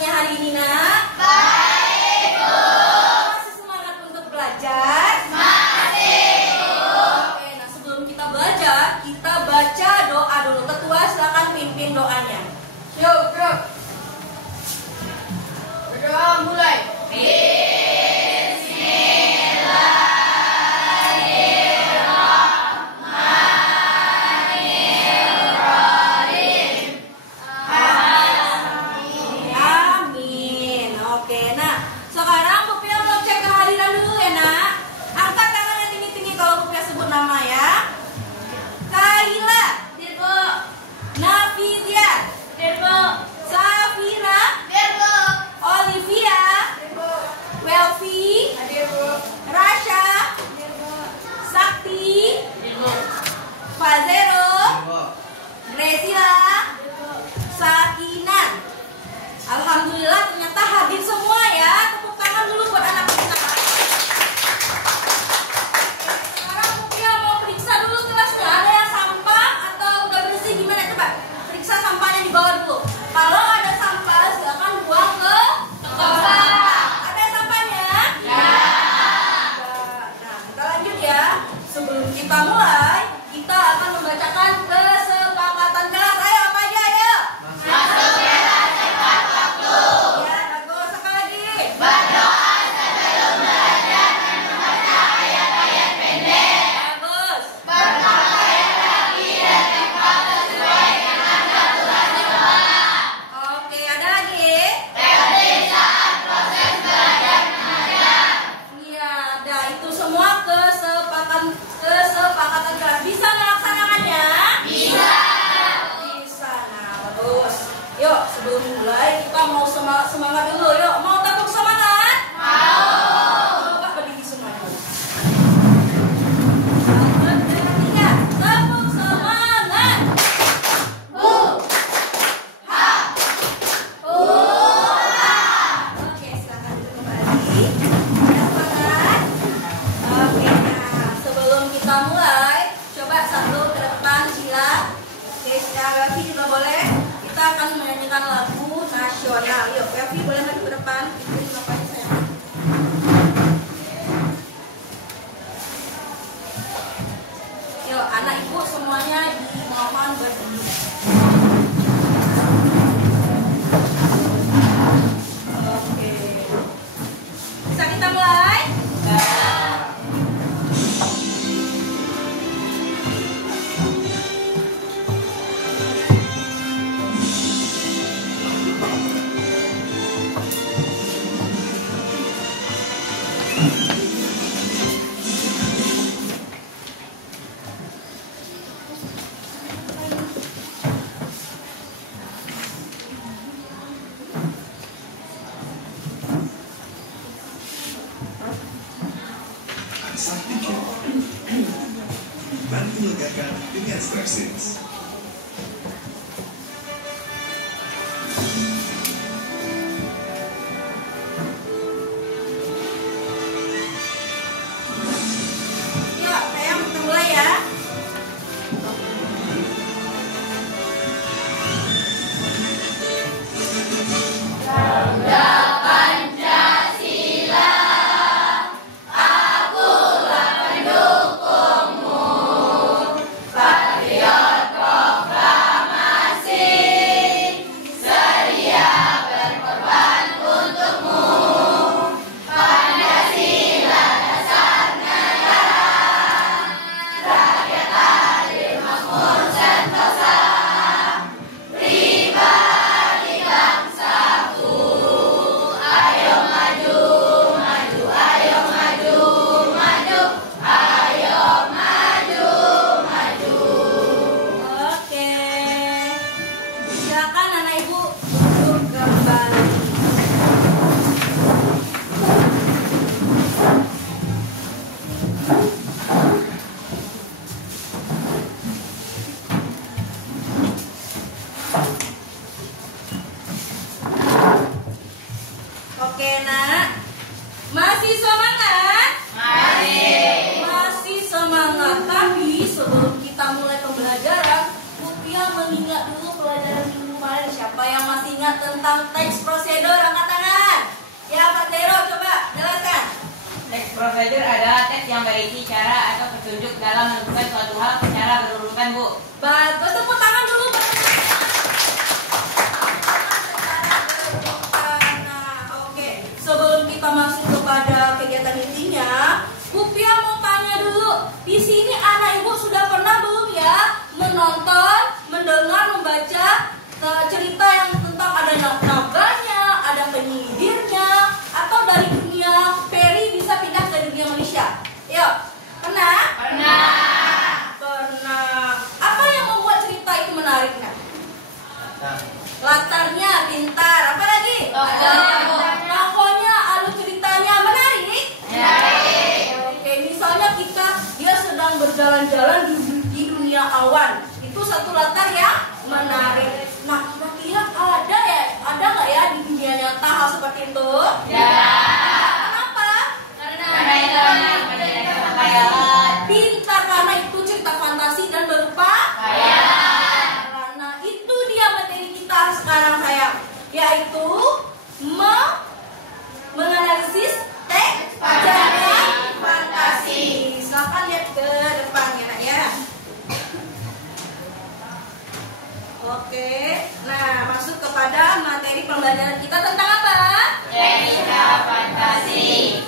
semangatnya hari ini, nak? Baik, Bu. Masih semangat untuk belajar? Masih, Bu. Oke, nah sebelum kita belajar, kita baca doa dulu. Ketua silakan pimpin doanya. Yuk, bro. Berdoa mulai. Nama ya. Kaila, Dirbo. Nafizia, Dirbo. Safira, Dirbo. Olivia, Dirbo. Welfi, Dirbo. Rasha, Dirbo. Sakti, Dirbo. Fazero, Dirbo. Gresila, Dirbo. Sakina. Alhamdulillah ternyata hadir semua ya. Tepuk tangan dulu buat anak kita. Sampahnya di bawah dulu. Kalau ada sampah silakan buang ke tempat. Ada sampahnya? Ya. Nah, kita lanjut ya. Sebelum kita mulai, kita akan membacakan kesepakatan kelas. Ayo apa aja ayo? Masuk kelas tepat waktu. Ya, bagus sekali lagi. Berdoa sebelum belajar dan membaca ayat-ayat pendek. Bagus. Berpakaian rapi dan tepat sesuai dengan aturan sekolah. Oke, ada lagi? Teori saat proses belajar mengajar. Iya, ada itu semua kesepakatan kelas. Bisa melaksanakannya? Bisa. Bisa. Nah, bagus. Yuk, sebelum mulai kita mau semangat dulu. Yuk, mau tepuk semangat? Mau. Coba berdiri semua dulu. Tepuk semangat. Oke, silakan duduk kembali. Ya, semangat. Oke, nah sebelum kita mulai, coba satu ke depan sila. Oke, sila Welfi juga boleh. Kita akan menyanyikan lagu nasional. Yuk, Welfi boleh maju ke depan. Ikutin bapaknya saya. Yuk, anak ibu semuanya dimohon berdiri. Oke. Bisa kita mulai? Sakti bantu legakan dengan Strepsils. Yuk, sayang kita mulai ya. Oke, nak. Masih semangat? Masih semangat. Tapi sebelum kita mulai pembelajaran, Rupiah mengingat dulu pelajaran minggu kemarin. Siapa yang masih ingat tentang teks prosedur? yang berisi cara atau petunjuk dalam menentukan suatu hal secara berurutan, Bu. Bagus, tepuk tangan dulu. Nah, oke. Sebelum kita masuk kepada kegiatan intinya, Bu Pia mau tanya dulu. Di sini anak ibu sudah pernah belum ya menonton, mendengar, membaca cerita yang tentang ada naganya, ada penyihirnya, atau dari dunia peri bisa pindah ke dunia manusia? Yuk, pernah? Pernah. Apa yang membuat cerita itu menarik, Nak? Latarnya pintar. Apa lagi? Tokohnya, alur ceritanya menarik. Oke, misalnya dia sedang berjalan-jalan di dunia awan. Itu satu latar yang menarik. Nah, kira-kira ada nggak ya di dunia nyata hal seperti itu? Kenapa? Karena itu khayalan. Pintar, karena itu cerita fantasi dan berupa khayalan. Nah, itu dia materi kita sekarang, sayang, yaitu menganalisis teks cerita fantasi. Silakan lihat ke depannya, Nak, ya. Oke, nah masuk kepada materi pembelajaran kita tentang apa? Cerita fantasi.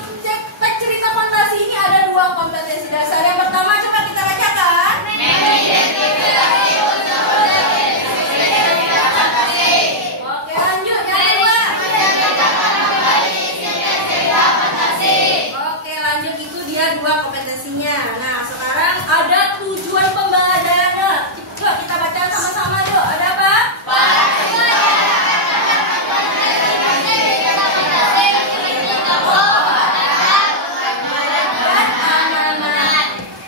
Teks cerita fantasi ini ada 2 kompetensi dasar. Yang pertama coba kita bacakan. Mengidentifikasi unsur-unsur cerita fantasi. Oke, lanjut yang kedua. Cerita fantasi. Oke, lanjut, itu dia 2 kompetensinya. Nah, sekarang ada tujuan pembelajarannya. Yuk kita baca sama-sama yuk. Ada apa?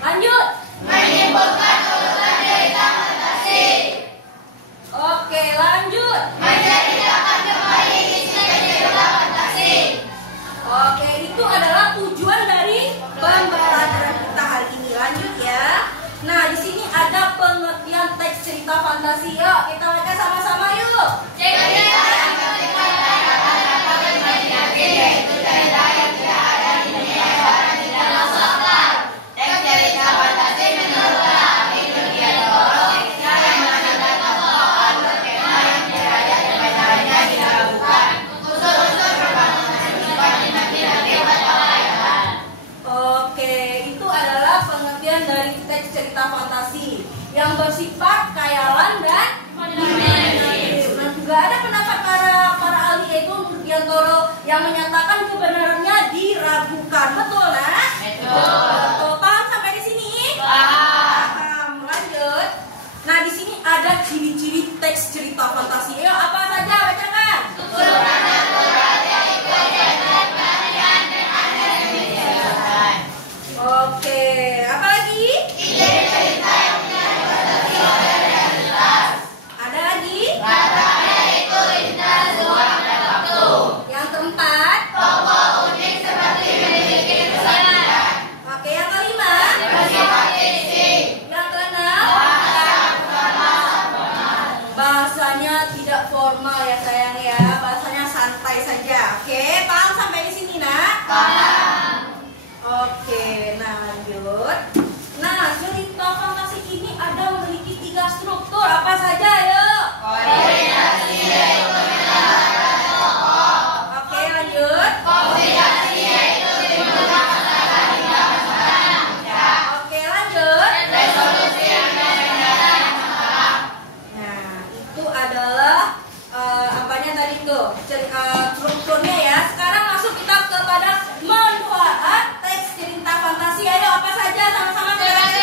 Lanjut. Menyimpulkan urutan cerita fantasi. Oke, lanjut. Menceritakan kembali isi cerita fantasi. Oke, itu adalah tujuan dari pembelajaran kita hari ini. Lanjut ya. Nah, di sini ada pengertian teks cerita fantasi. Yuk, kita baca sama-sama yuk. Cerita yang menceritakan hal-hal imajinasi, yaitu cerita yang tidak ada di dunia nyata dan tidak masuk akal. Teks cerita fantasi menurutkan arti dunia Toro yang menceritakan tokoh berskema yang tidak ada sebenarnya diragukan. Unsur-unsur perbangunan sifat imajinatif atau khayalan. Oke, itu adalah pengertian dari teks cerita fantasi yang bersifat khayalan dan imajinatif. Dan juga ada pendapat para ahli, yaitu Nurdiantoro, yang menyatakan kebenarannya diragukan. Betul, Nak? Betul. Paham sampai di sini? Paham. Lanjut. Nah, di sini ada ciri-ciri teks cerita fantasi. Ayo, apa saja? Bacakan. Supranatural yaitu ajaran kalian dan ada yang diceritakan. Oke, apa lagi? Ide cerita yang punya dibatasi oleh realitas. Ada lagi? Latarnya itu lintas ruang dan waktu. Yang keempat? Tokoh unik seperti memiliki kesadaran. Oke, yang kelima? Bersifat isi. Yang keenam? Bahasanya tidak formal ya, sayang ya. Bahasanya santai saja. Oke, paham sampai di sini, Nak? Paham. Oke, nah lanjut. Nah, cerita fantasi ini ada memiliki 3 struktur. Apa saja, yuk? Koordinasi yaitu menambahkan tokoh. Oke, lanjut. Komunikasi yaitu timbulnya masalah hingga masalah yang muncul. Oke, lanjut. Resolusi yang menyelesaikan masalah. Nah, itu adalah apanya tadi tuh? Strukturnya ya. Sekarang masuk kita kepada manfaat teks cerita fantasi. Ayo, apa saja sama-sama kita baca.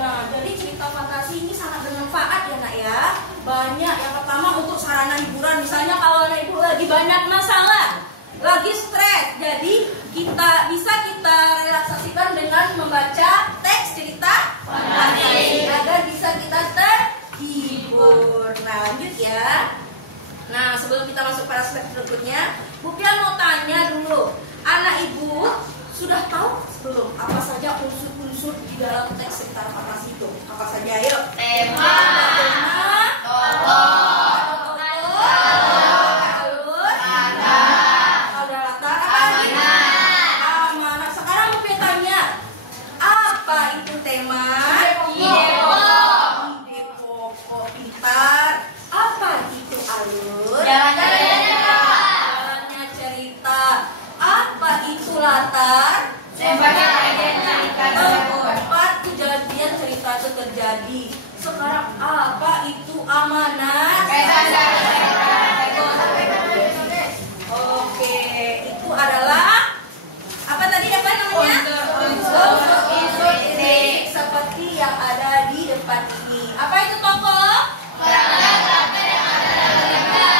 Nah, jadi cerita fantasi ini sangat bermanfaat ya, Nak ya. Banyak. Yang pertama untuk sarana hiburan. Misalnya kalau anak ibu lagi banyak masalah, lagi stres, jadi kita relaksasikan dengan membaca teks cerita fantasi agar bisa kita terhibur. Nah, lanjut ya. Nah, sebelum kita masuk pada slide berikutnya, Bu Pia mau tanya dulu. Anak Ibu sudah tahu belum apa saja unsur-unsur di dalam teks cerita panas itu? Apa saja? Ayo. Tema, tokoh, alur, latar, amanah. Sekarang Bu Pia tanya, apa itu tema? ide pokok. Pintar. Apa itu alur? jalannya cerita. Apa itu latar? sebagai agen cerita tersebut. Tempat kejadian cerita itu terjadi. Sekarang apa itu amanat? Pesan dari cerita tersebut. Oke, itu adalah apa tadi namanya? Unsur ide seperti yang ada di depan ini. Apa itu tokoh? Cerita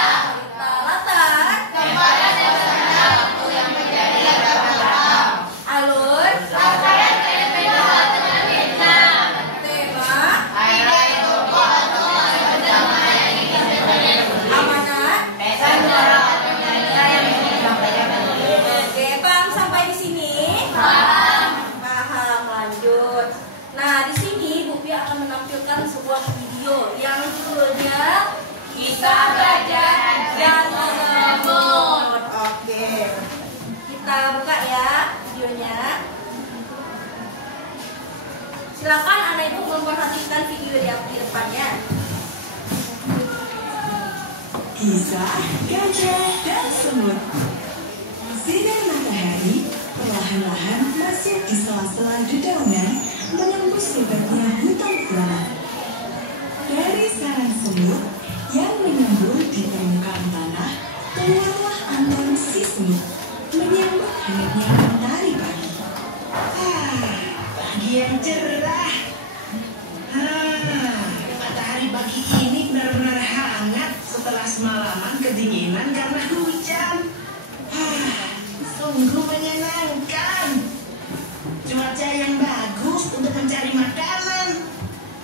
latar. Tempat yang bersama waktu yang terjadi dalam Alur. laporan terlibat dengan Vietnam. Tema. Highlight tokoh atau bersama yang ingin terjadi. Amanat. Pesan moral pendidikan yang ingin disampaikan. Oke, paham sampai di sini? Paham. Paham, lanjut. Nah, di sini Bu Pia akan menampilkan sebuah video yang judulnya Kisah Belajar dan Membangun. Oke. Kita buka ya videonya. Silakan anak ibu memperhatikan video di depannya. Kisah Gajah dan Semut. Sinar matahari perlahan-lahan masuk di sela-sela dedaunan menembus lebarnya hutan gurame. Dari sarang semut yang menyembur di permukaan tanah, keluarlah Anton si semut menyambut hangatnya mentari pagi. Pagi yang cerah. Matahari pagi ini benar-benar hangat setelah semalaman kedinginan karena hujan. Sungguh menyenangkan. Cuaca yang bagus untuk mencari makanan.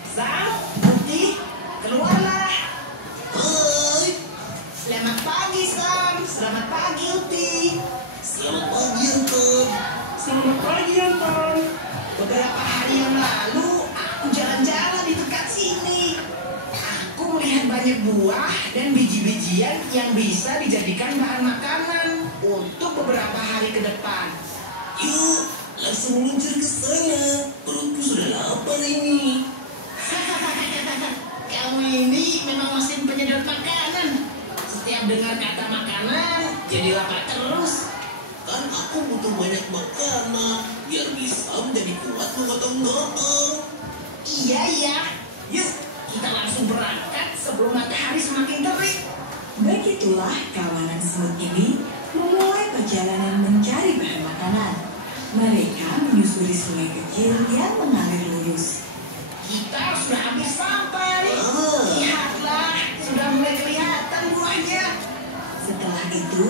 Sam, Putih, keluarlah. Hai. Selamat pagi, Sam. Selamat pagi, Uti. Selamat pagi, Anton. Selamat pagi, Anton. Beberapa hari yang lalu, aku jalan-jalan di dekat sini. Aku melihat banyak buah dan biji-bijian yang bisa dijadikan bahan makanan untuk beberapa hari ke depan. Yuk, langsung meluncur ke sana. Perutku sudah lapar ini. Kamu ini memang mesin penyedot makanan. Setiap dengar kata makanan, jadi lapar terus. Kan aku butuh banyak makanan biar bisa menjadi kuat menggotong-gotong. Iya. Yuk, kita langsung berangkat sebelum matahari semakin terik. Begitulah kawanan semut ini memulai perjalanan mencari bahan makanan. Mereka menyusuri sungai kecil yang mengalir lurus. Kita sudah hampir sampai. Lihatlah, sudah mulai kelihatan buahnya. Setelah itu,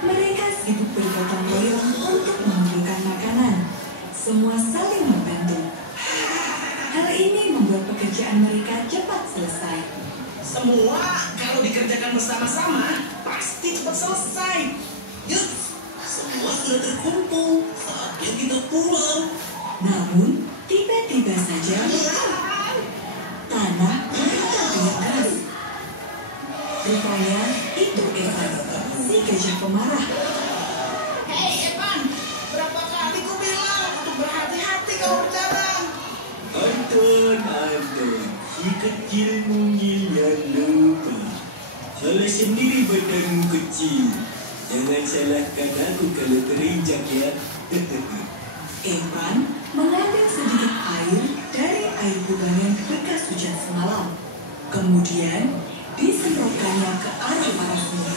mereka sibuk bergotong royong untuk mengumpulkan makanan. Semua saling membantu. Hal ini membuat pekerjaan mereka cepat selesai. Semua kalau dikerjakan bersama-sama pasti cepat selesai. Yuk, semua sudah terkumpul. Saatnya kita pulang. Namun, tiba-tiba saja tanah bergetar dengan keras. Rupanya itu Evan, si gajah pemarah. Hei Evan, berapa kali ku bilang untuk berhati-hati kalau berjalan? Anton, si kecil mungil yang lupa. Salah sendiri badanmu kecil. Jangan salahkan aku kalau terinjak ya. Evan mengambil sedikit air dari air kubangan bekas hujan semalam. Kemudian disemprotkannya ke arah para semut.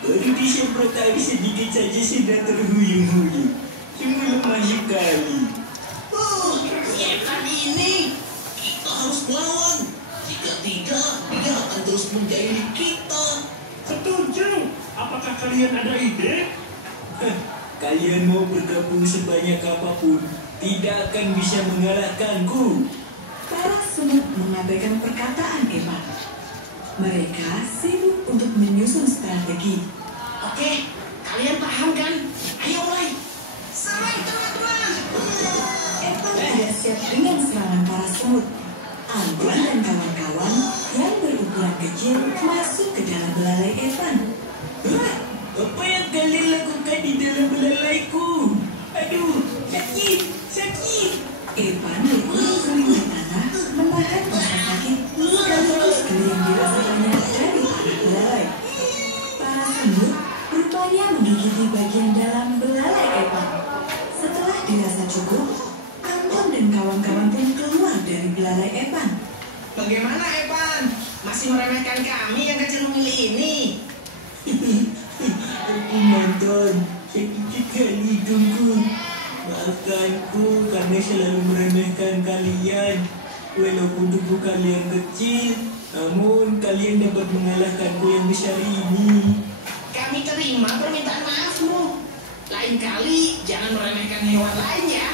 Baru disemprot air sedikit saja sudah terhuyung-huyung. Sungguh lemah sekali. Si Evan ini Kita harus melawan. Jika tidak, dia akan terus menjahili kita. Setuju. Apakah kalian ada ide? Kalian mau bergabung sebanyak apapun, tidak akan bisa mengalahkanku. para semut mengabaikan perkataan Evan. Mereka sibuk untuk menyusun strategi. Oke, kalian paham kan? Ayo mulai. Serang teman-teman. Evan tidak siap dengan serangan para semut. Anton dan kawan-kawan yang berukuran kecil masuk ke dalam belalai Evan. Hah? Apa yang kalian lakukan di dalam belalaiku? Aduh, sakit, sakit. Evan berguling-guling di tanah, menahan rasa sakit sekaligus geli yang dirasakannya dari anak belalai. Para semut rupanya menggigiti bagian dalam belalai Evan. Setelah dirasa cukup, Anton dan kawan-kawan pun keluar dari belalai Evan. Bagaimana Evan? Masih meremehkan kami yang kecil memilih ini? Aku nonton, sakit sekali hidungku. Maafkanku karena selalu meremehkan kalian. Walaupun tubuh kalian kecil, namun kalian dapat mengalahkanku yang besar ini. Kami terima permintaan maafmu. Lain kali jangan meremehkan hewan lain ya.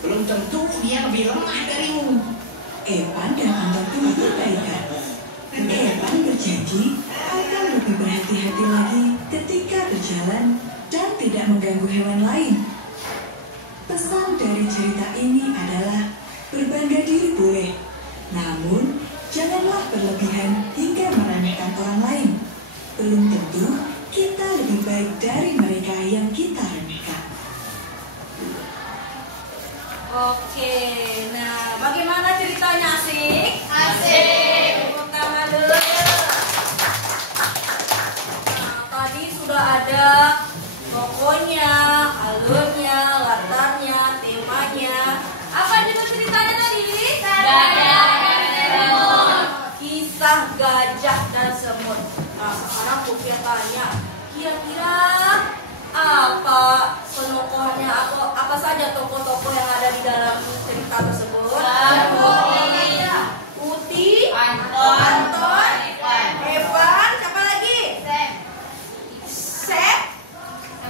Belum tentu dia lebih lemah darimu. Evan dan Anton pun berbaikan. Evan berjanji akan lebih berhati-hati lagi ketika berjalan dan tidak mengganggu hewan lain. Pesan dari cerita ini adalah berbangga diri boleh, namun janganlah berlebihan hingga meremehkan orang lain. Belum tentu kita lebih baik dari mereka yang kita remehkan. Oke, nah bagaimana ceritanya, asik? Asik. Tepuk tangan dulu. Nah, tadi sudah ada tokohnya, alurnya, latarnya, temanya. Apa judul ceritanya tadi? Gajah dan semut. Kisah gajah dan semut. Nah, sekarang Putri tanya, kira-kira apa penokohnya, apa saja tokoh-tokoh yang ada di dalam cerita tersebut? Putih, Anton, Evan, siapa lagi? Sep.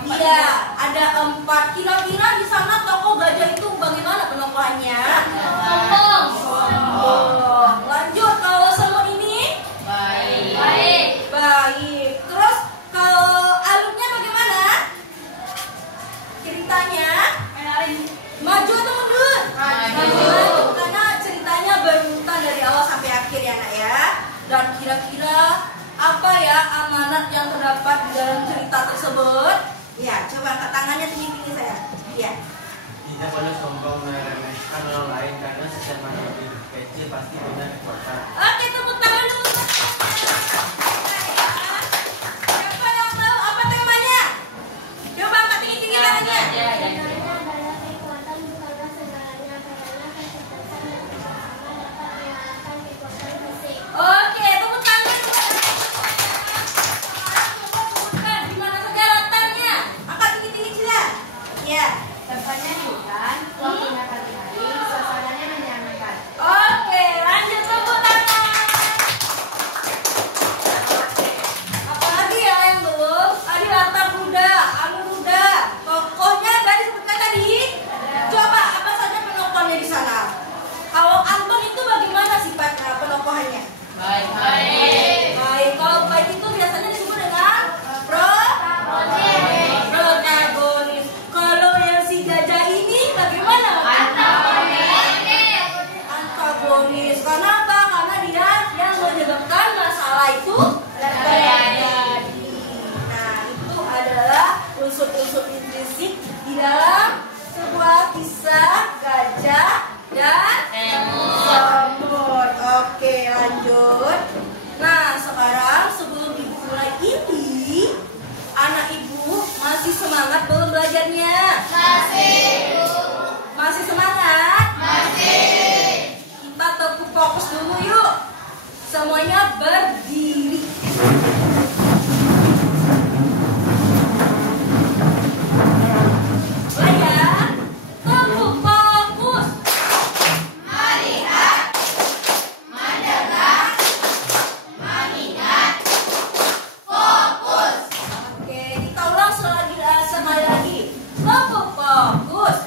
Iya, ada 4. Kira-kira di sana tokoh gajah itu bagaimana penokohannya? Sombong. Lanjut, kalau semut ini? Baik. Terus kalau alurnya bagaimana? Ceritanya? Maju atau mundur? Maju. Karena ceritanya berurutan dari awal sampai akhir ya nak ya. Dan kira-kira apa ya amanat yang terdapat di dalam cerita tersebut? Ya, coba angkat tangannya tinggi-tinggi saya. Iya. Tidak boleh sombong meremehkan orang lain karena setiap manusia kecil pasti punya kekuatan. Oke, tepuk tangan dulu. Siapa yang tahu apa temanya? Coba angkat tinggi-tinggi tangannya. Oke, tepuk tangan. Sebutkan di mana saja latarnya. Angkat tinggi-tinggi sila. Ya. Tempatnya di hutan, waktunya pagi hari, suasananya menyenangkan. Oke, lanjut tepuk tangan. Apalagi ya yang belum? Tadi latar kuda, alur kuda. Tokohnya tadi sebutkan tadi. Coba apa saja penokohnya di sana? Kalau Anton itu bagaimana sifatnya penokohannya? Baik. Baik, kalau baik itu biasanya disebut dengan protagonis. Kalau yang si gajah ini bagaimana? Antagonis. Karena apa? Karena dia yang menyebabkan masalah itu terjadi. Nah, itu adalah unsur-unsur intrinsik di dalam sebuah kisah gajah dan semut. Oke, lanjut. Nah, sekarang sebelum ibu mulai ini, anak ibu masih semangat belum belajarnya? Masih semangat? Kita tepuk fokus dulu yuk. Semuanya berdiri. Belajar. Tepuk fokus. Oke, kita ulang sekali lagi. Tepuk fokus.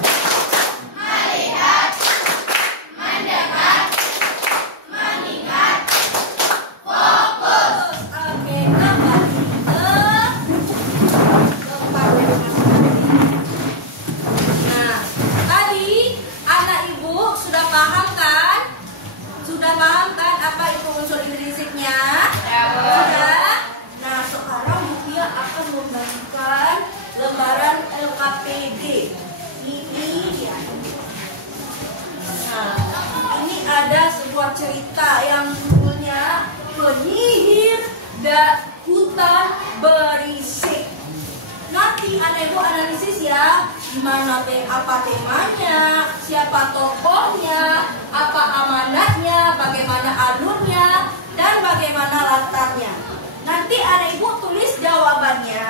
Fokus. apa itu unsur intrinsipnya? Sudah. Nah, sekarang Mutia akan membagikan lembaran LKPD. Ini dia. Nah, ini ada sebuah cerita yang judulnya Penyihir dan Hutan Berisik. Nanti anak ibu analisis ya, apa temanya, siapa tokohnya, apa amanatnya, bagaimana alurnya, dan bagaimana latarnya. Nanti anak ibu tulis jawabannya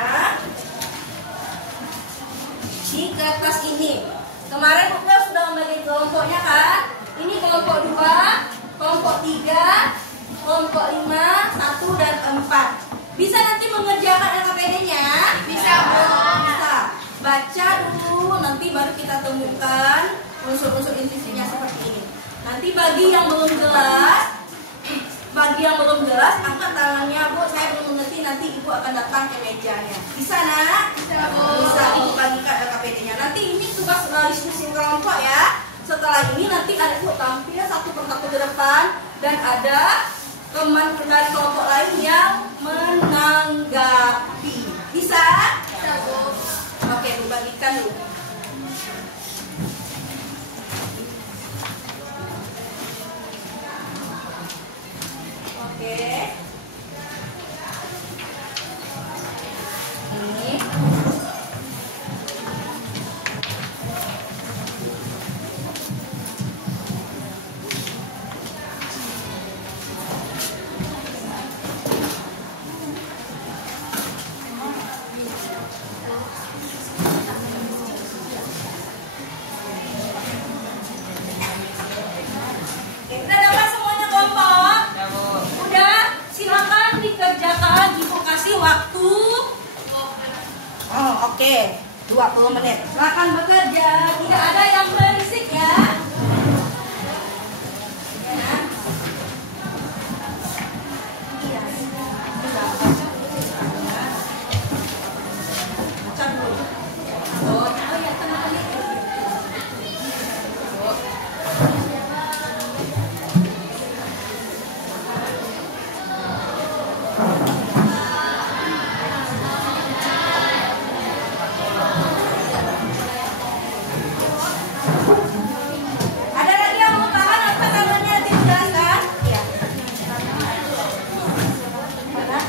di kertas ini. Kemarin kita sudah membagi kelompoknya kan? Ini kelompok 2, kelompok 3, kelompok 5, 1 dan 4. Bisa nanti mengerjakan LKPD-nya? Bisa, Bu. Bisa. Baca dulu, nanti baru kita temukan unsur-unsur intrinsipnya seperti ini. Nanti bagi yang belum jelas, angkat tangannya, Bu. Saya belum mengerti, nanti Ibu akan datang ke mejanya. Bisa, Nak? Bisa, Bu. Bisa, Ibu bagikan LKPD-nya. Nanti ini tugas diskusi kelompok ya. Setelah ini nanti ada Ibu tampil satu persatu ke depan dan ada teman dari kelompok lain yang menanggapi. Bisa? Bisa, Bu. Oke, Bu bagikan dulu. Oke. Ini. Kita dapat semuanya kelompok? Udah, silakan dikerjakan. Ibu kasih waktu. Oh, oke. 20 menit. Silakan bekerja. Tidak ada yang berisik ya. Iya. Baca dulu. Oh ya, tenang. Ada lagi yang mau tahan apa namanya nanti dijelaskan? Iya. Mana?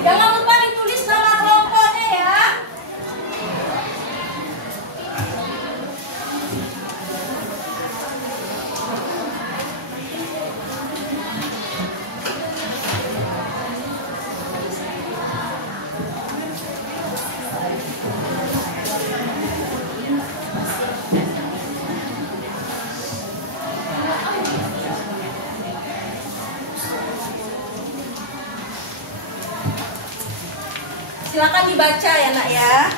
Jangan lupa ditulis nama kelompoknya ya. Silakan dibaca ya, Nak ya.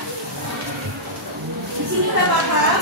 Di sini udah paham?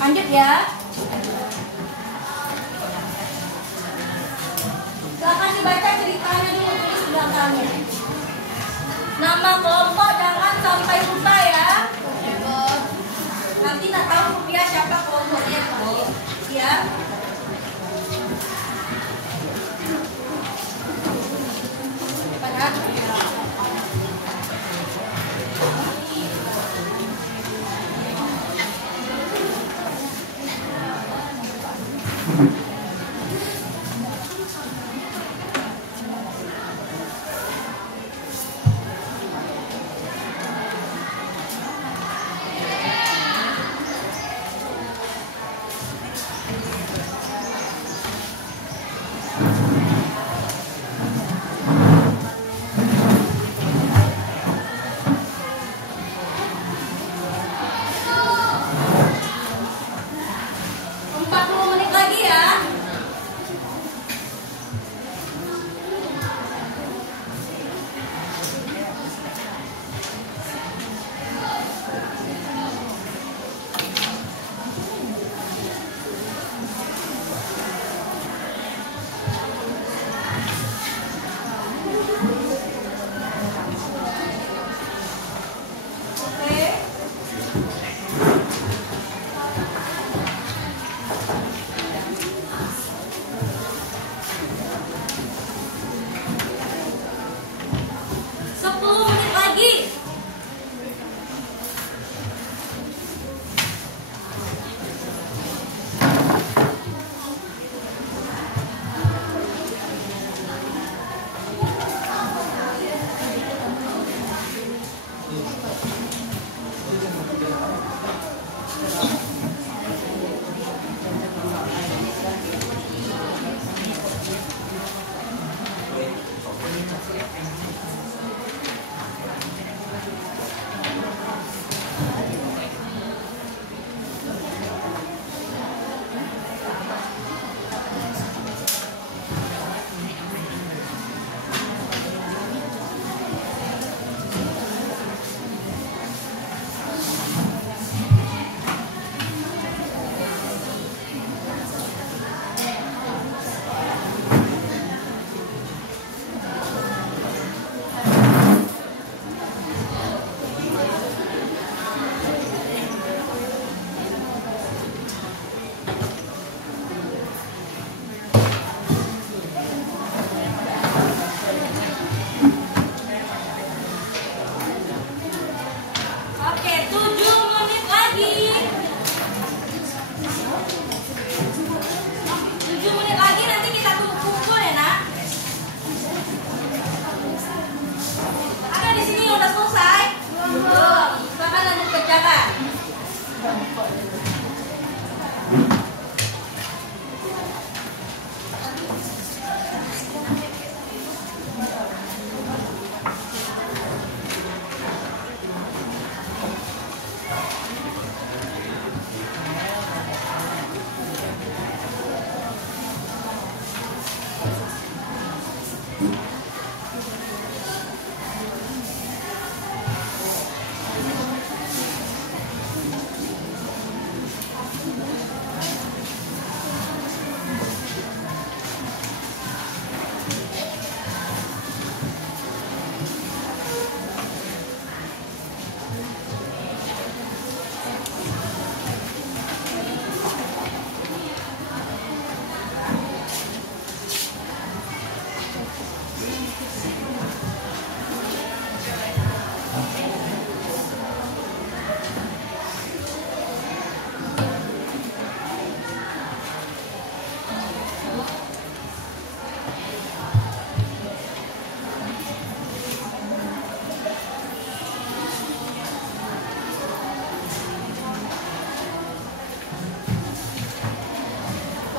Lanjut ya. Silakan dibaca ceritanya dulu, tulis belakangnya. Nama kelompok jangan sampai lupa ya. Nanti nak tahu rupiah siapa kelompoknya ya. Pada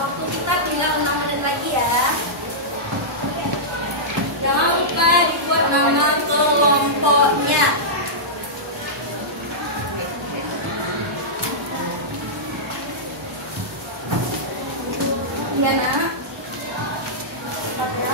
Waktu kita tinggal 6 menit lagi ya. Jangan lupa dibuat nama kelompoknya. Iya nak. Cepat ya.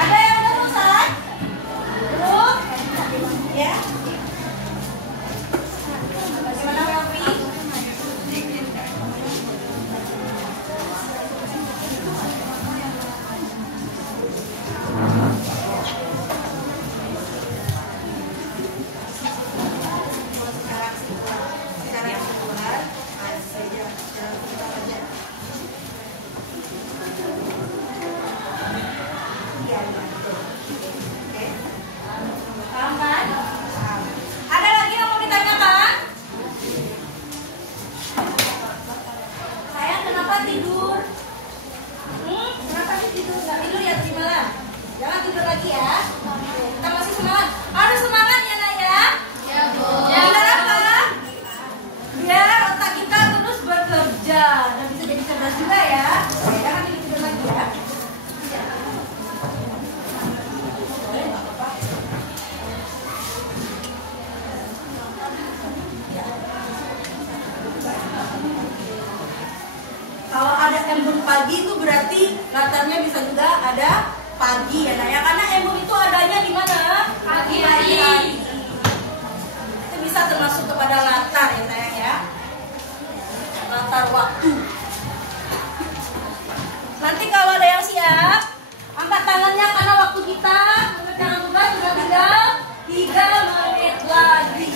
Ada yang udah selesai? Belum? Ya. Bagaimana Melvi? Aman? Ada lagi yang mau ditanyakan? Sayang, kenapa tidur? Kenapa sih tidur? Nggak tidur ya, terimalah. Jangan tidur lagi ya. Kita masih semangat. Harus semangat ya nak ya? Ya Bu. Biar apa? Biar otak kita terus bekerja dan bisa jadi cerdas juga ya. Jangan tidur lagi ya. Kalau ada embun pagi itu berarti latarnya bisa juga ada pagi ya Naya, karena embun itu adanya di mana? Pagi hari. Itu bisa termasuk kepada latar ya sayang ya. Latar waktu. Nanti kalau ada yang siap, angkat tangannya karena waktu kita jangan lupa sudah tinggal 3 menit lagi.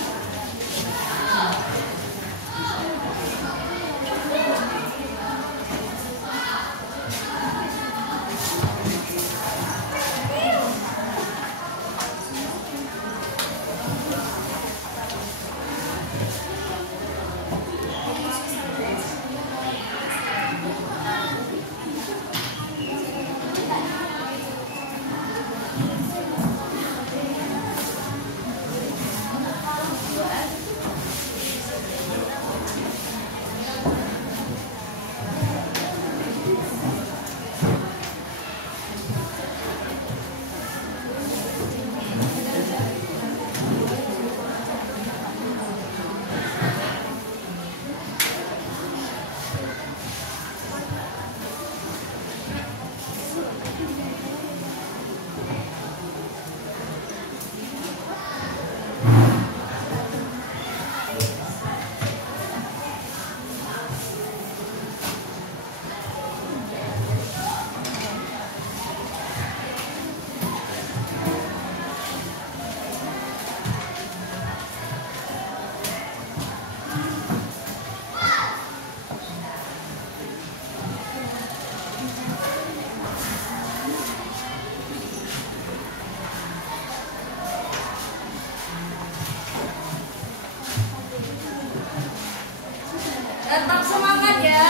Tetap semangat ya.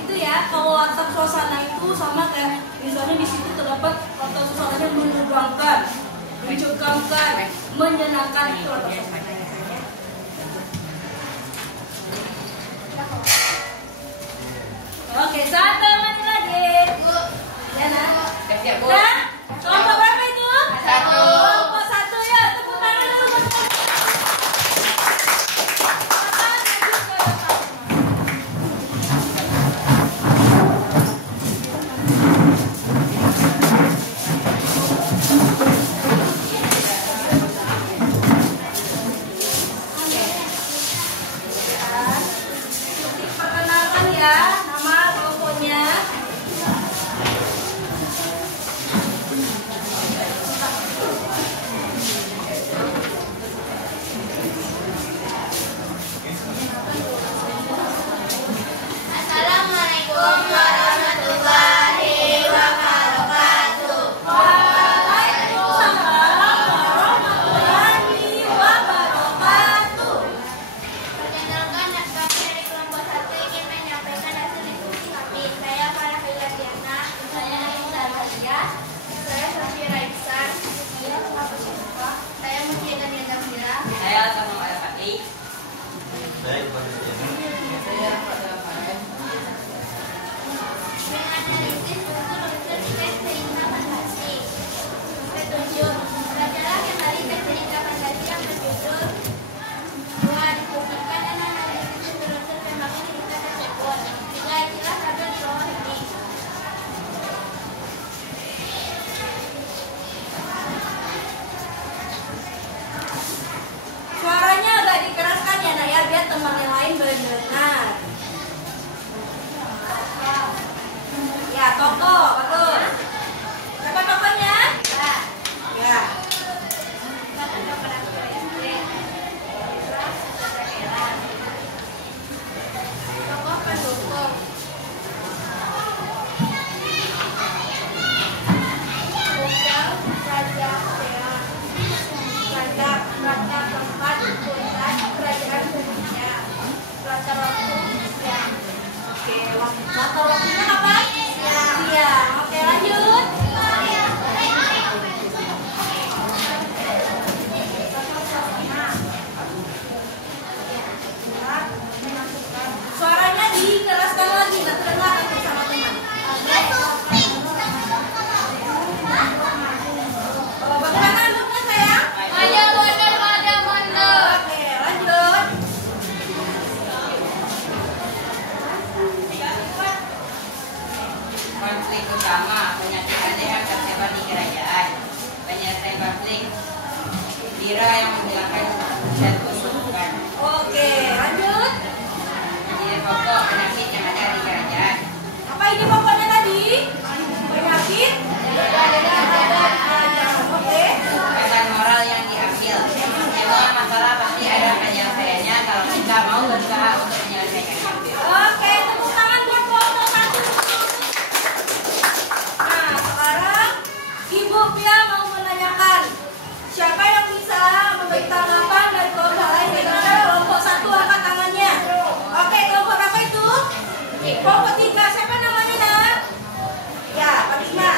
Itu ya. ya, kalau watak suasana itu sama kayak misalnya di situ terdapat watak suasananya menegangkan, mencengkamkan, menyenangkan, itu watak suasana. Oke, satu menit lagi. Ya, Nah. Nah, kelompok berapa itu? Satu. Kelompok satu ya, tepuk tangan dulu. Perkenalkan ya, nama kelompoknya. Assalamualaikum warahmatullahi wabarakatuh. Waalaikumsalam warahmatullahi wabarakatuh. Perkenalkan, kami dari kelompok 1 ingin menyampaikan hasil diskusi kami. Saya Farah Hiladiana, saya Aisyah Rahalia, saya Sofia Raiksan, saya Musyidan Yadamira. Saya Tanung Al-Fatih. Menganalisis unsur-unsur tes sehingga fantasi. Ketujuh, belajarlah kembali tes sehingga fantasi yang berjudul 2. Diskusikan dan analisis unsur-unsur pembangun cerita tersebut. 3. Isilah tabel di bawah ini. Suaranya agak dikeraskan ya, Nak ya, biar teman yang lain mendengar. Ya, tokoh, betul. Siapa tokohnya? Ya. Tokoh pendukung. Bukan Raja Sea. Raja keempat pusat kerajaan dunia. Raja waktu siang. Oke, latar waktunya kapan? Siang. Oke, lanjut. Suaranya dikeraskan lagi, tak terdengar nanti sama teman. Oh, bagaimana duduknya sayang? Maju mundur, maju mundur. Oke, lanjut. Konflik utama penyakit aneh yang tersebar di kerajaan. Penyelesaian konflik Dira yang menghilangkan dan kesulitan. Oke, lanjut. Ide pokok penyakit yang ada di kerajaan. Apa ini pokoknya tadi? Penyakit? Oke. Pesan moral yang diambil. Semua masalah pasti ada penyelesaiannya kalau kita mau berusaha untuk menyelesaikannya. Oke, tepuk tangan buat kelompok satu. Nah, sekarang Ibu Pia mau menanyakan siapa yang bisa memberi tanggapan dari kelompok lain. Bagaimana kelompok satu angkat tangannya? Oke, kelompok berapa itu? Kelompok 3. Siapa namanya, Nak? Ya, Fatima.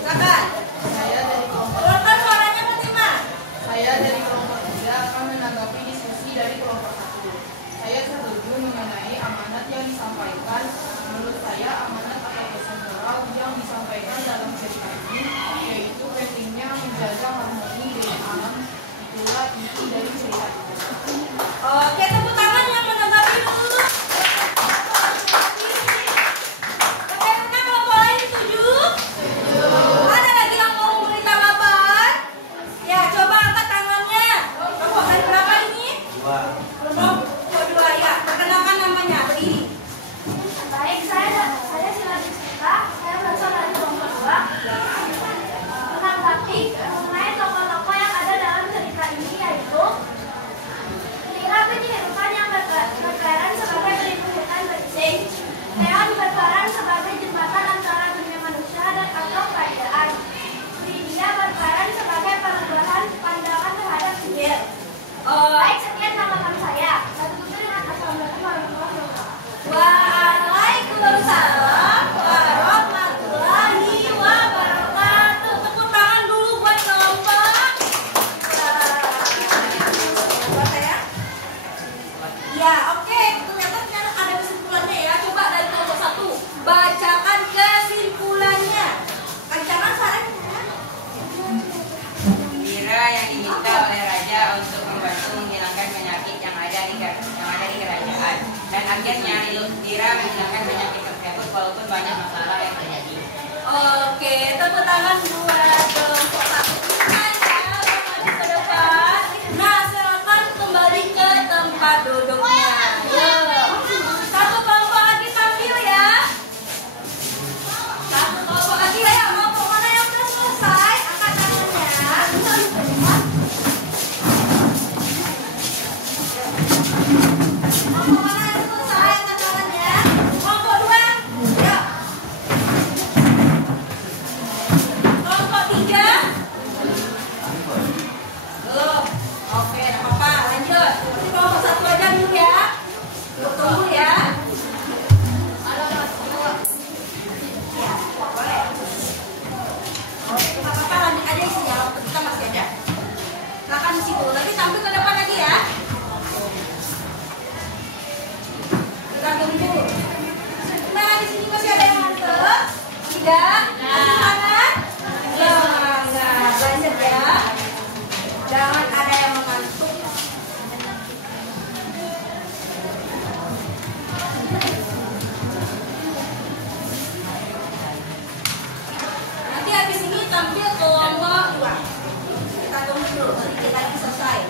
Silakan. Saya dari kelompok Keluarkan suaranya, Fatima. Saya dari kelompok 3 akan menanggapi diskusi dari kelompok 1. Saya setuju mengenai amanat yang disampaikan. Menurut saya amanat atau pesan moral yang disampaikan dalam cerita ini yaitu pentingnya menjaga harmoni dengan alam. Itulah inti dari cerita itu. Oke, tepuk tangan yang menanggapi dulu. Bagaimana kelompok lain setuju? Ada lagi yang mau memberi tanggapan? Ya, coba angkat tangannya. Kelompok dari berapa ini? 2. Kelompok 2 ya. Perkenalkan namanya, berdiri. Baik, saya Siladi Cinta. Saya berasal dari kelompok 2. akhirnya Dira menghilangkan penyakit tersebut walaupun banyak masalah yang terjadi. Oke, tepuk tangan buat kelompok satu ke depan. Nah, silakan kembali ke tempat duduknya. Satu kelompok lagi tampil ya. Satu kelompok lagi ya. Kelompok mana yang sudah selesai? Angkat tangannya. Kelompok mana yang selesai? Angkat tangannya. Kelompok 2. Ya. Kelompok 3. Belum. Oke, tidak apa-apa. Lanjut. Kelompok 1 aja dulu ya. Tunggu ya. Ya, boleh. Oke, tidak apa-apa. Lanjut aja isinya. Waktu kita masih ada. Silakan di situ. Nanti tampil ke depan lagi ya. Kita tunggu. Nah, di sini masih ada yang ngantuk? Tidak? Tangan? Semangat. Lanjut ya. Jangan ada yang mengantuk. Nanti habis ini tampil kelompok 2. Kita tunggu dulu, sedikit lagi selesai.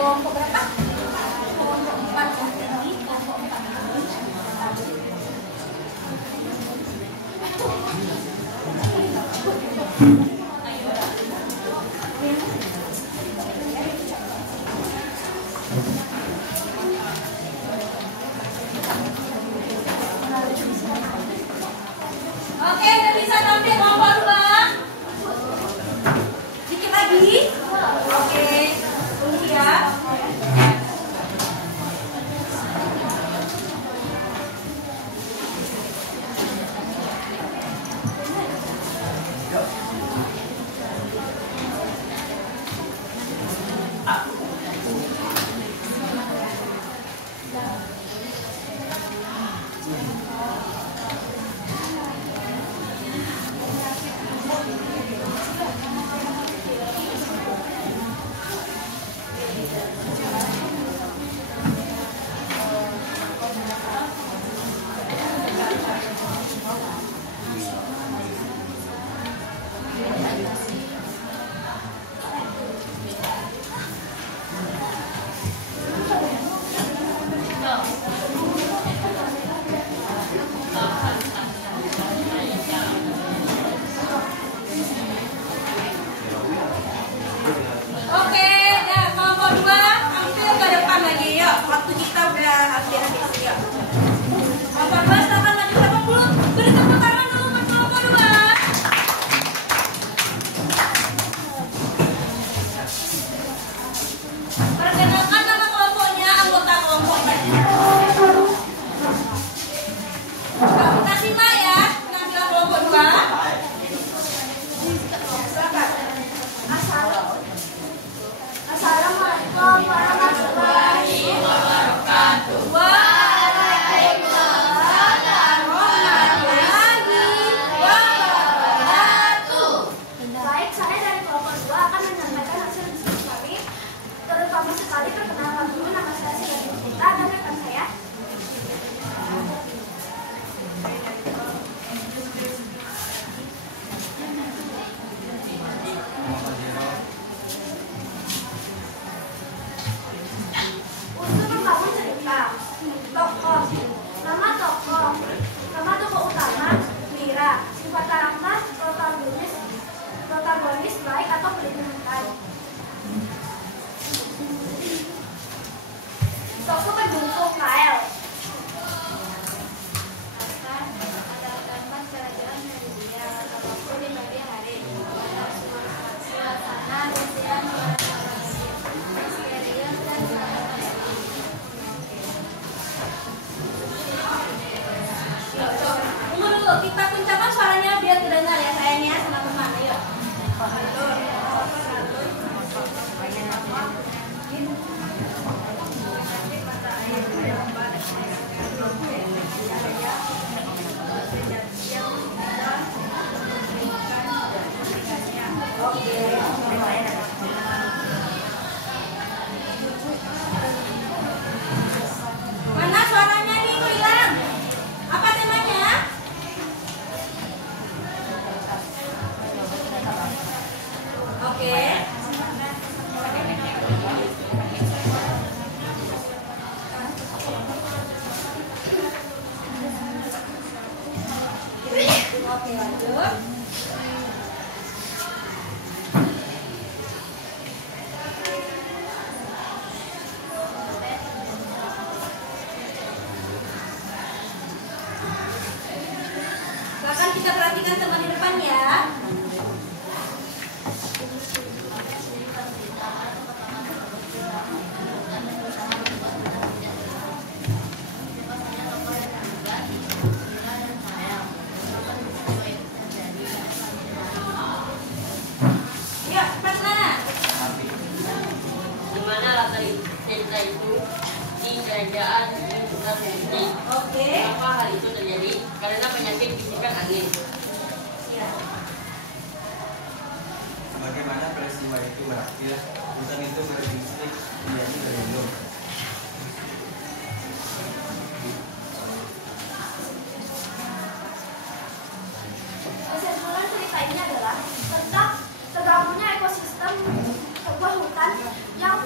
kelompok berapa? Kelompok 4 ya. Jadi kelompok 4 ini. Oke, udah bisa tampil kelompok 2. Dikit lagi. Oke, tunggu ya. Oke, ya kelompok 2 tampil ke depan lagi yuk. Waktu kita udah habis yuk. Kelompok 2 silakan maju ke depan dulu. Beri tepuk tangan dulu buat kelompok 2. Perkenalkan nama kelompoknya, anggota kelompok tadi. Kita simak ya penampilan kelompok 2. Silakan. Assalamualaikum warahmatullahi wabarakatuh. Waalaikumsalam warahmatullahi wabarakatuh. Baik, saya dari kelompok 2 akan menyampaikan hasil diskusi kami. Terutama sekali perkenalan dulu, nama saya Siti Kita dan rekan saya. Untuk membangun cerita, tokoh, nama tokoh utama, Mira, sifat karakter, protagonis baik atau menyenangkan. Tokoh pendukung Kael. Ada tempat kerajaan Media, apapun di pagi hari. Suasana desain eksterior dan Tunggu dulu, kita kencangkan suaranya biar terdengar ya sayangnya sama teman. Ayo. Mana suaranya nih kok hilang? Apa temanya? Oke. Oke, lanjut. Silakan kita perhatikan teman di depan ya. Yuk, Patna. Di mana latar cerita itu di kerajaan Sunan Gunung. Oke. Kenapa hal itu terjadi? Karena penyakit bisikan angin. Ya. Bagaimana peristiwa itu berakhir? Hutan itu berbisik menjadi berlindung. Kesimpulan cerita ini adalah tentang tergabungnya ekosistem sebuah hutan yang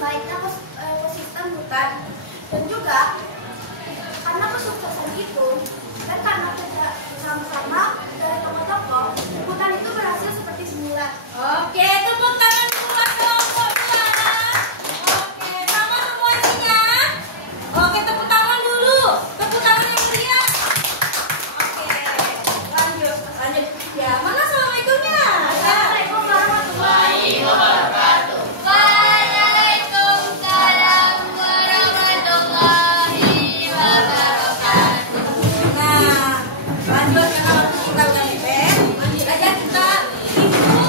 membaiknya ekosistem hutan. Dan juga karena kesuksesan itu dan karena kerja sama-sama dari tokoh-tokoh, hutan itu berhasil seperti semula. Oke, tepuk tangan buat kelompok 2. Oke, sama semuanya. Oke, tepuk tangan dulu. Tepuk tangan yang meriah. Oke, lanjut. Ya, mana assalamualaikumnya? Assalamualaikum warahmatullahi wabarakatuh. Waalaikumsalam warahmatullahi wabarakatuh. Nah, lanjut karena waktu kita udah mepet. Lanjut aja kita ibu.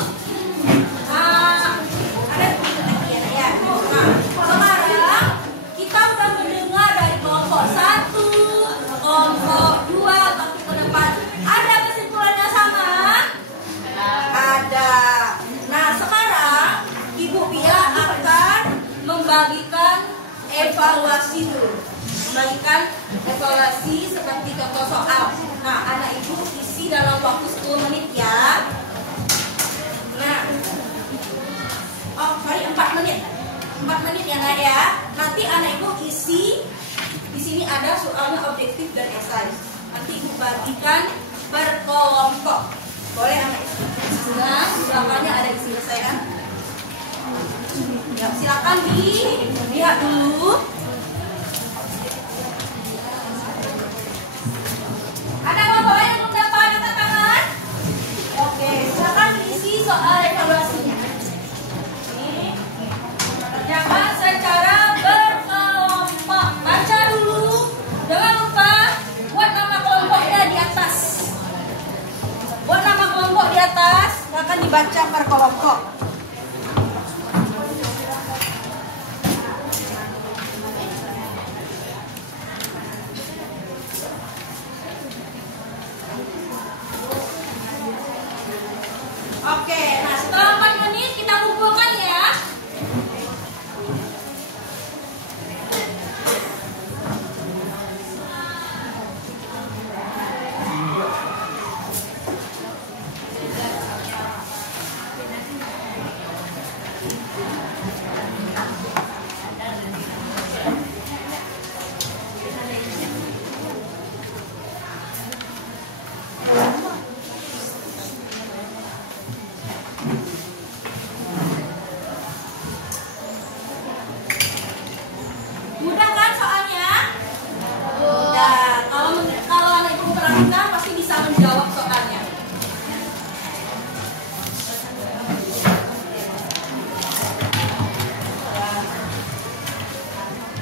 Ada bagian ya. Nah, sekarang kita udah mendengar dari kelompok 1, kelompok 2, tapi ke depan ada kesimpulannya sama? Ada. Nah, sekarang Ibu Pia akan membagikan evaluasi dulu. Membagikan evaluasi seperti contoh soal. Nah, anak ibu isi dalam waktu 10 menit ya. Nah, 4 menit. 4 menit ya nak ya. Nanti anak ibu isi. Di sini ada soalnya objektif dan esai. Nanti ibu bagikan berkelompok. Boleh anak ibu. Nah, belakangnya ada isi esai kan? Ya, silakan dilihat dulu. Ada kelompok yang belum dapat tanda tangan? Oke, silakan diisi soal evaluasinya. Ini kerjakan secara berkelompok. Baca dulu. Jangan lupa buat nama kelompoknya di atas. Buat nama kelompok di atas, akan dibaca per kelompok. Oke, nah setelah 4 menit kita kumpulkan ya. Mudah kan soalnya? Mudah. Kalau anak ibu perhatikan pasti bisa menjawab soalnya.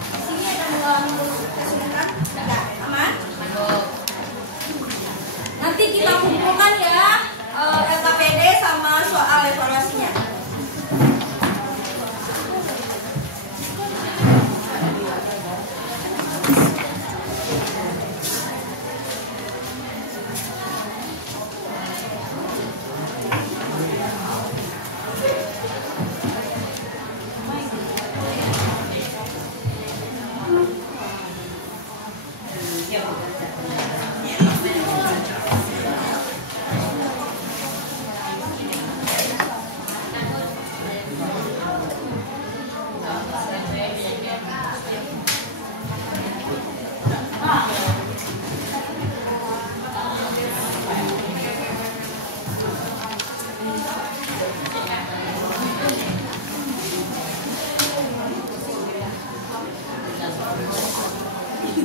Di sini ada mengalami kesulitan? Tidak. Aman? Nanti kita kumpulkan ya LKPD sama soal evaluasinya.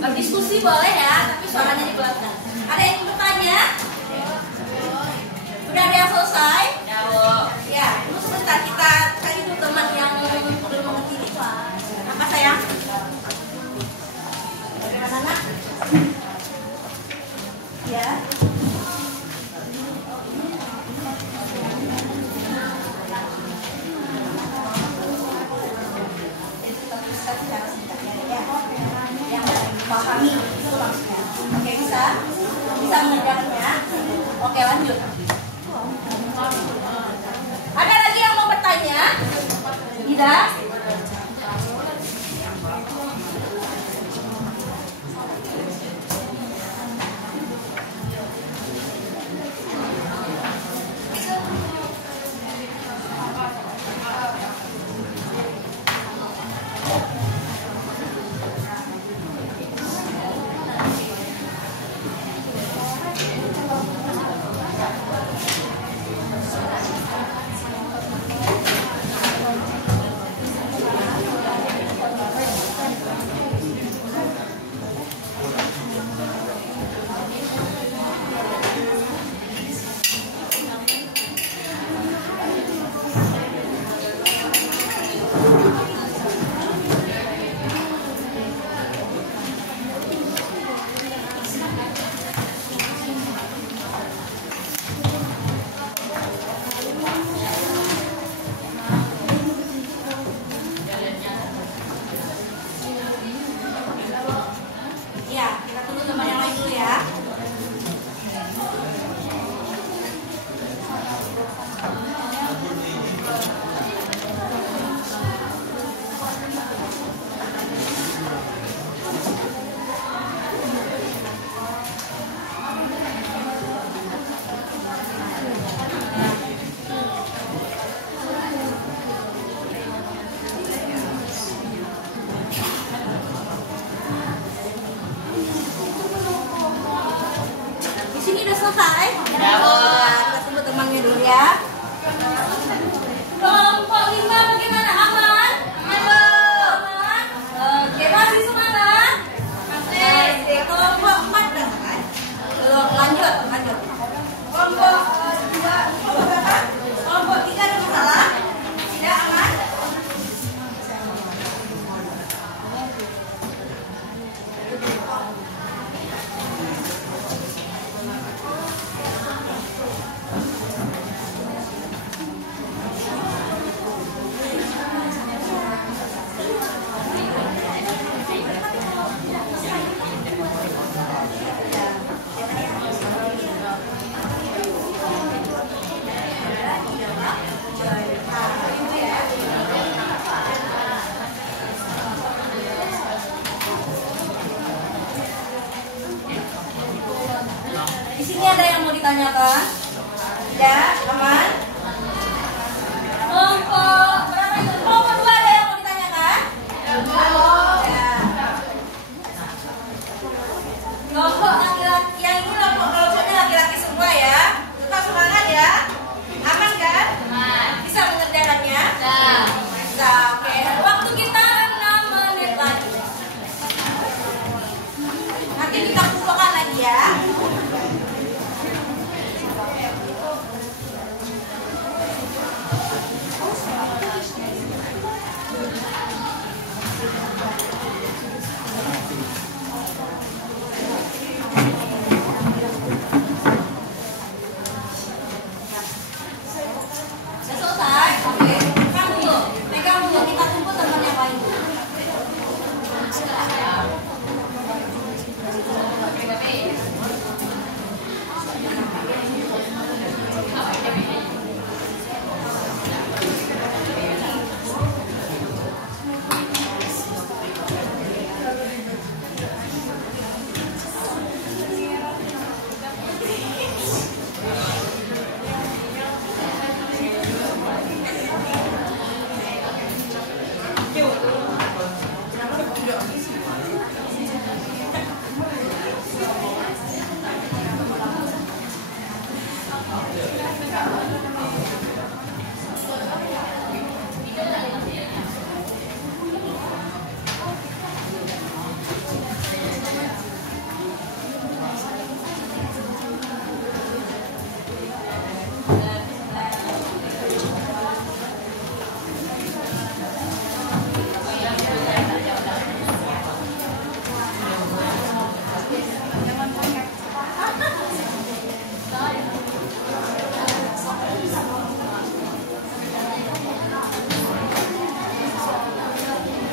Berdiskusi boleh ya, tapi suaranya dipelankan. Ada yang bertanya? Sudah ada yang selesai? Ya, tunggu sebentar kita cari dulu teman yang belum mengerti ini. Apa sayang? Bagaimana nak? Ya. Pahami itu maksudnya. Oke, bisa mengerjakannya. Oke, lanjut. Ada lagi yang mau bertanya? Tidak? Ya, aman. Kelompok berapa itu? Kelompok 2 ada yang mau ditanyakan? Ya. Kelompok laki-laki yang ini kelompoknya laki-laki semua ya. Tetap semangat ya. Aman kan? Aman. Bisa mengerjakannya? Bisa. Oke. Waktu kita 6 menit lagi. Nanti kita kumpulkan lagi ya. Sudah selesai? Oke. Pegang dulu. Kita tunggu teman yang lain.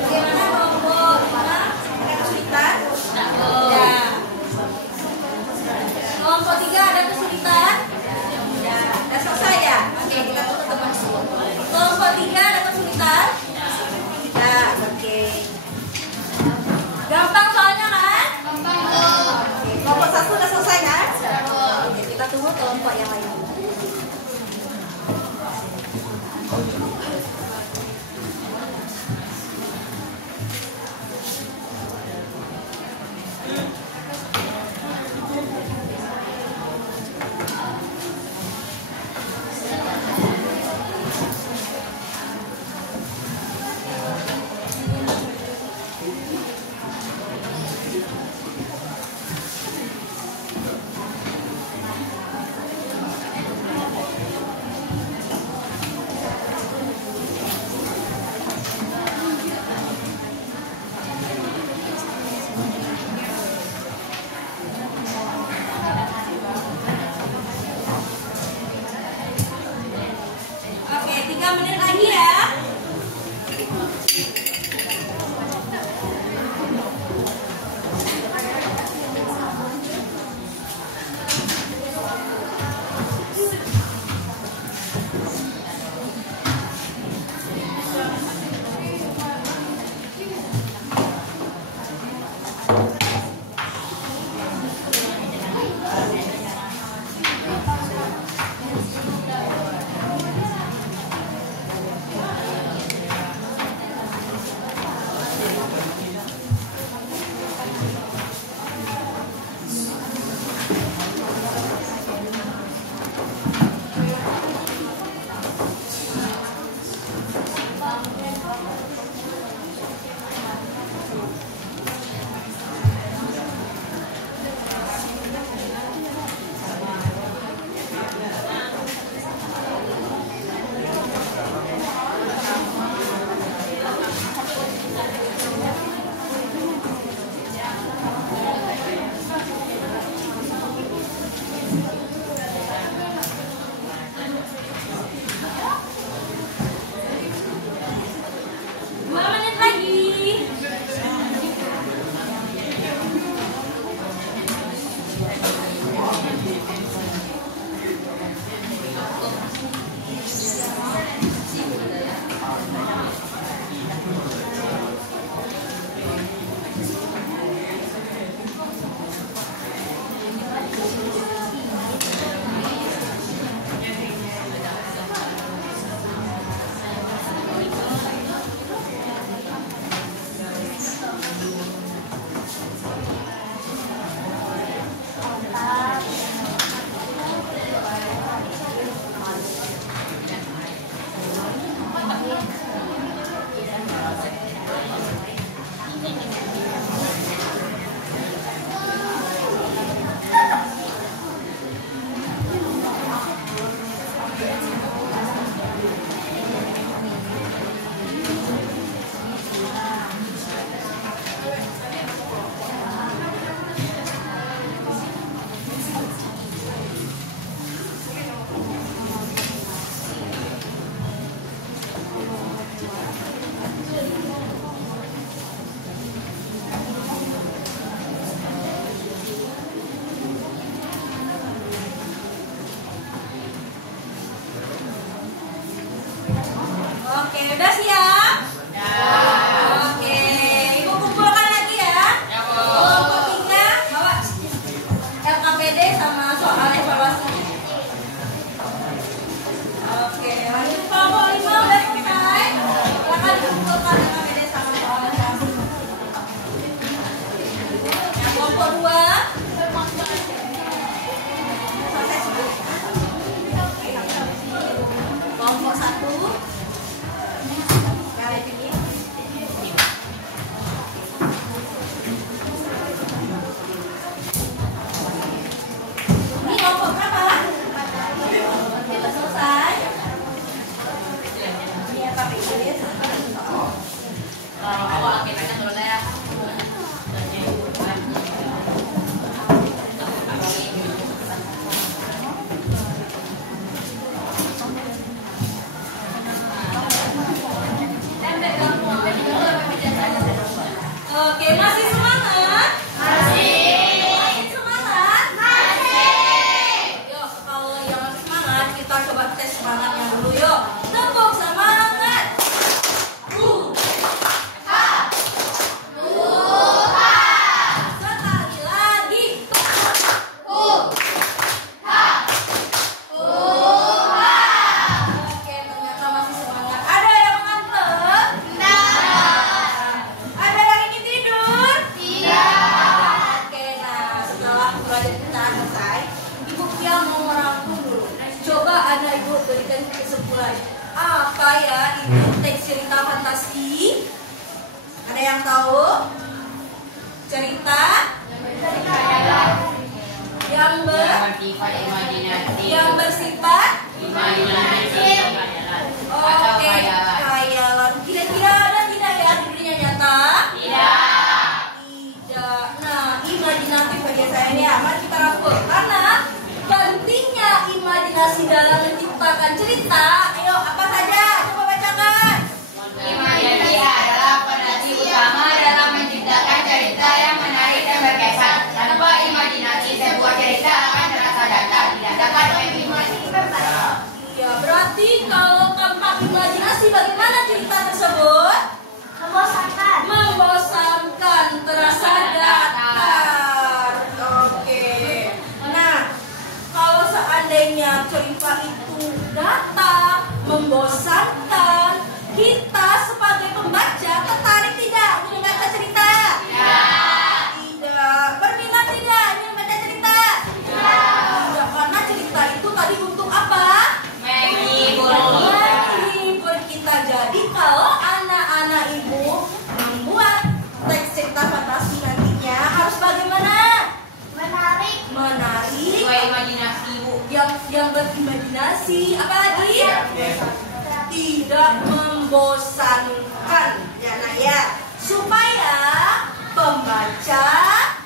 Bagaimana kelompok 5? Ada kesulitan? Ya. Kelompok 3 ada kesulitan? Ya. Sudah selesai. Oke, udah siap? Oke, Ibu kumpulkan lagi ya. Kelompok 3 bawa LKPD sama soal evaluasi. Oke, lanjut kelompok 5 udah selesai. Silakan dikumpulkan LKPD sama soal evaluasi. Yang kelompok 2 selesai semua. Kelompok 1 kali ini. Ini kelompok berapa? Kita selesai. Ini tapi ini Awal kita dulu ya. Oke, masih semangat? Masih semangat? Yuk, kalau yang masih semangat, kita coba tes semangatnya dulu yuk. Tepuk semangat. Sekali lagi. Oke, ternyata masih semangat. Ada yang ngantuk? Ada yang ingin tidur? Oke, nah setelah pelajaran kita selesai, Ibu Pia mau merangkum dulu. Coba Anda Ibu berikan kesimpulan. Apa ya itu teks cerita fantasi? Ada yang tahu? Cerita yang bersifat oke, khayalan. Kira-kira ada tidak ya di dunia nyata? Tidak. Nah, imajinatif bagi saya ini amat kita rangkum. Karena pentingnya imajinasi dalam menciptakan cerita. Ayo, apa saja? Coba bacakan. Imajinasi adalah fondasi utama dalam menciptakan cerita yang menarik dan berkesan. Tanpa imajinasi, sebuah cerita akan terasa datar, tidak dapat diimajinasi. Iya, berarti kalau tanpa imajinasi bagaimana cerita tersebut? Membosankan, terasa datar. Oke. Nah, kalau seandainya cerita itu datar, membosankan, kita sebagai pembaca tertarik tidak membaca cerita? Tidak. Berminat tidak membaca cerita? Tidak, karena cerita itu tadi untuk apa? Menghibur kita. Jadi kalau anak-anak Ibu membuat teks cerita fantasi nantinya harus bagaimana? Menarik. Imajinasi Ibu. Yang berimajinasi. Apa lagi? Tidak membosankan. Ya, nah ya. Supaya pembaca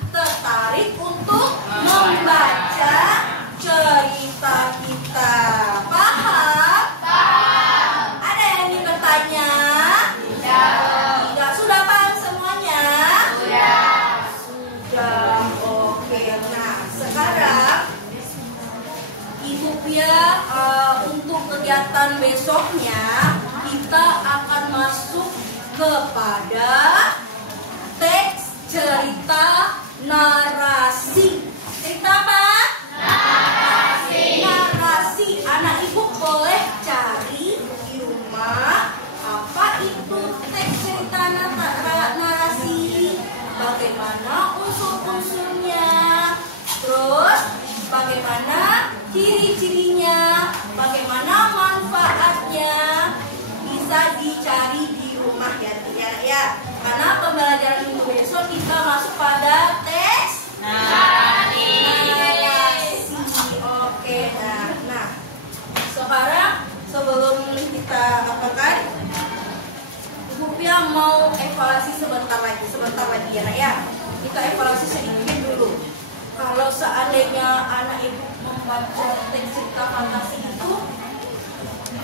tertarik untuk membaca cerita kita. Paham? Ada yang ingin bertanya? Tidak. Sudah paham semuanya? Sudah. Oke. Nah, sekarang Ibu Pia untuk kegiatan besoknya kita akan masuk kepada teks cerita narasi. Cerita apa? Narasi. Anak Ibu boleh cari di rumah apa itu teks cerita narasi. Bagaimana unsur-unsurnya? Terus bagaimana ciri-cirinya? Bagaimana manfaatnya? Bisa dicari di rumah ya, ya. Karena pembelajaran minggu besok kita masuk pada teks narasi. Oke, nah sekarang sebelum kita apakan, Ibu Pia mau evaluasi sebentar lagi ya. Kita evaluasi sedikit dulu. Kalau seandainya anak Ibu membaca teks cerita fantasi itu,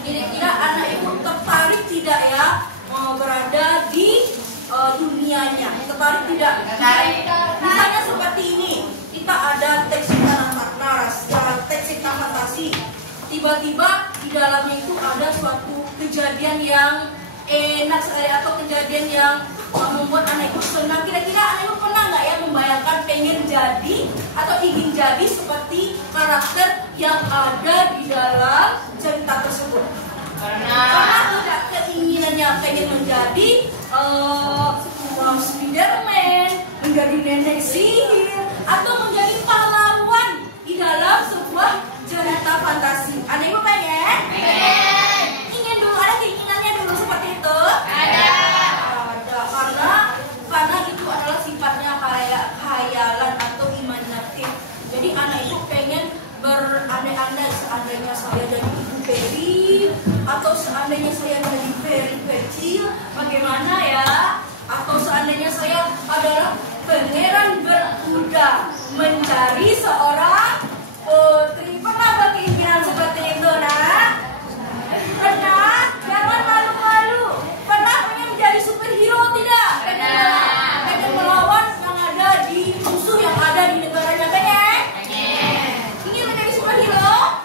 kira-kira anak Ibu tertarik tidak ya berada di dunianya? Tertarik tidak? Misalnya seperti ini, kita ada teks cerita narasi, teks cerita fantasi. tiba-tiba di dalamnya itu ada suatu kejadian yang enak sekali atau kejadian yang membuat anak ibu senang. Kira-kira anak ibu pernah nggak ya membayangkan pengen jadi atau ingin jadi seperti karakter yang ada di dalam cerita tersebut? Karena tidak keinginannya pengen menjadi Spiderman, menjadi nenek sihir, atau menjadi pahlawan di dalam sebuah cerita fantasi. Anak ibu pengen? Pengen. Ingin dulu, ada keinginannya dulu seperti itu? Ada. Karena itu adalah sifatnya khayalan atau imajinatif. Jadi anak itu pengen berandai-andai, seandainya saya jadi ibu peri atau seandainya saya jadi peri kecil, bagaimana ya? Atau seandainya saya adalah pangeran berkuda mencari seorang putri. Pernah berkeinginan seperti itu, nak? Pernah? Jangan malu-malu. Pernah pengen menjadi superhero tidak? Pengen melawan yang ada di musuh yang ada di negaranya, pengen? Ingin menjadi superhero?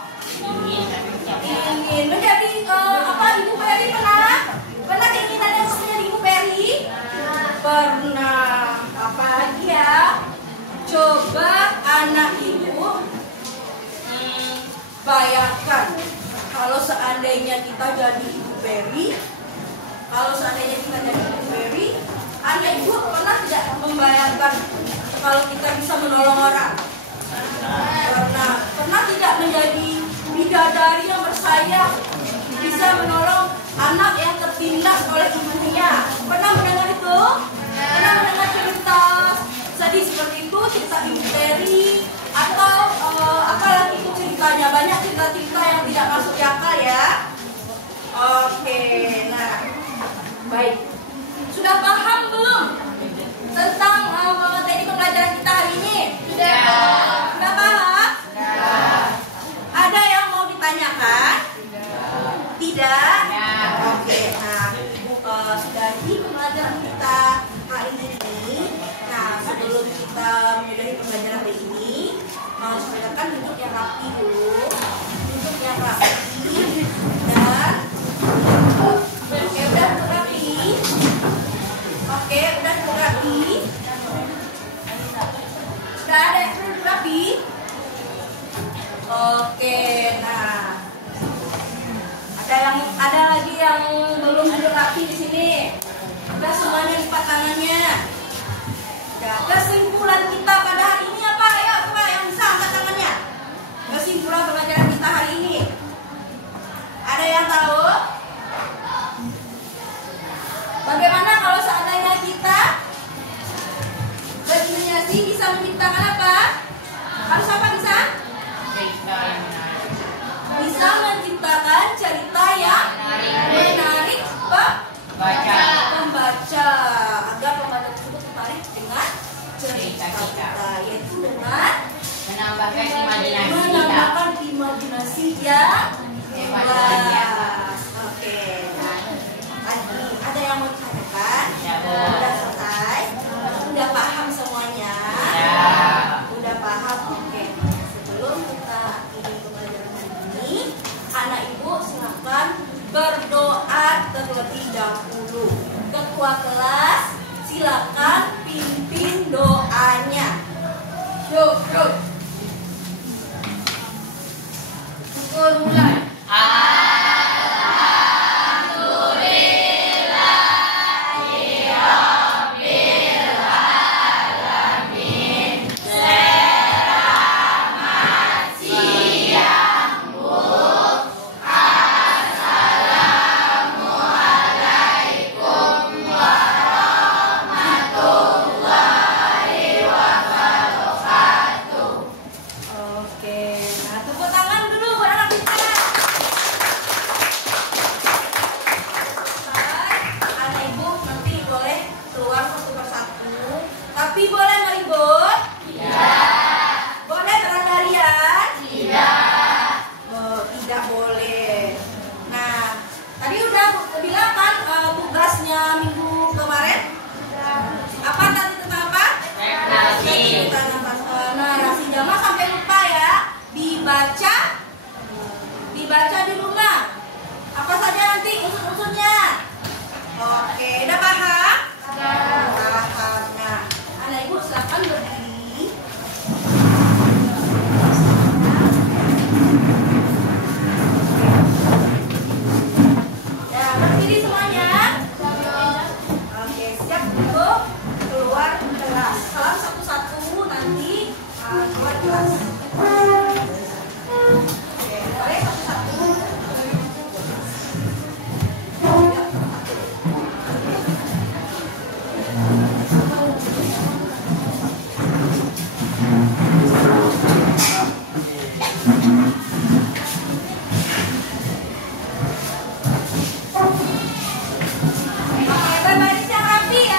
Ingin menjadi ibu peri, pernah? Pernah keinginannya menjadi ibu peri? Pernah. Apa lagi ya? Coba anak ibu bayangkan kalau seandainya kita jadi ibu peri, anak ibu pernah tidak membayangkan kalau kita bisa menolong orang? Pernah tidak menjadi bidadari yang bersayap, bisa menolong anak yang tertindas oleh ibunya? Pernah mendengar itu? Pernah mendengar cerita sedih seperti itu, cerita ibu peri? Atau apalagi itu ceritanya? Banyak cerita-cerita yang tidak masuk di akal ya. Oke, nah baik. Sudah paham belum tentang materi pembelajaran kita hari ini? Sudah paham? Ada yang mau ditanyakan? Tidak? Oke, nah sudahi pembelajaran kita hari ini. Nah, sebelum kita memulai pembelajaran hari ini, silakan duduk yang rapi dulu. Duduk yang rapi. Dan oke, udah duduk rapi. Oke, udah duduk rapi. Udah ada yang duduk rapi. Oke, nah ada lagi yang belum duduk rapi di sini. Udah semuanya lipat tangannya. Nah, kesimpulan kita pada hari ini apa? Ayo coba yang bisa angkat tangannya. Kesimpulan pembelajaran kita hari ini. Ada yang tahu? Bagaimana kalau seandainya kita berimajinasi bisa menciptakan apa? Harus apa bisa? Bisa menciptakan cerita yang menarik pembaca agar pembaca tersebut tertarik dengan cerita kita, yaitu dengan menambahkan imajinasi yang luas. Oke, nah lagi ada yang mau ditanyakan? Sudah selesai? Sudah paham semuanya? Sudah paham? Oke. Sebelum kita akhiri pembelajaran ini, anak ibu silakan berdoa terlebih dahulu. Ketua kelas silakan pimpin doanya. Yuk. Mulai. Tapi boleh meribut? Tidak. Boleh berlarian? Tidak. Tidak boleh. Nah, tadi udah bilang kan tugasnya minggu kemarin? Apa tadi tentang apa? Narasi. Jangan sampai lupa ya. Dibaca dibaca di rumah. Apa saja nanti unsur-unsurnya? Oke, udah paham? Paham. Nah, anak ibu silakan berdiri.